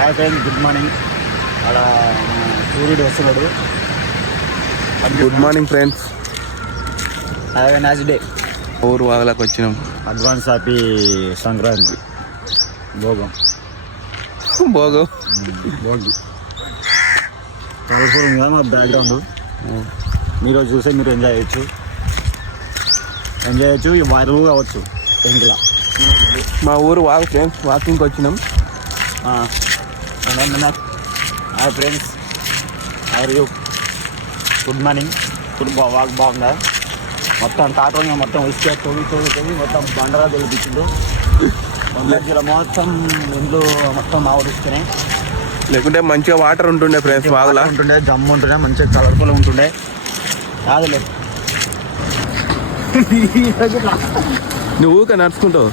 Hi friends, good morning. అక్కడ సూర్యుడు వస్తున్నాడు. Good morning friends. Have a nice day. ఊరు వాగలకు వచ్చినాం. Advance happy Sankranti. భోగం భోగి కలర్ఫుల్ ఉంది కదా మా బ్యాక్గ్రౌండ్. మీరు చూసే మీరు ఎంజాయ్ చేయొచ్చు, వైరల్ కావచ్చు. ఇంట్లో మా ఊరు వాగు ఫ్రెండ్స్, వాకింగ్కి వచ్చినాం. Hi friends, are you? Good morning. Good walk బాగుందా? మొత్తం తాటంగా మొత్తం ఇసుక తొగి మొత్తం బండరా తొలిపించిండు. మొత్తం ఇంట్లో మొత్తం మా ఊరిస్తేనే, లేకుంటే మంచిగా వాటర్ ఉంటుండే ఫ్రెండ్స్. వాగులా ఉంటుండే, జమ్ము ఉంటుండే, మంచిగా కలర్ఫుల్ ఉంటుండే. కాదులే నువ్వు ఊరికే నడుచుకుంటావు.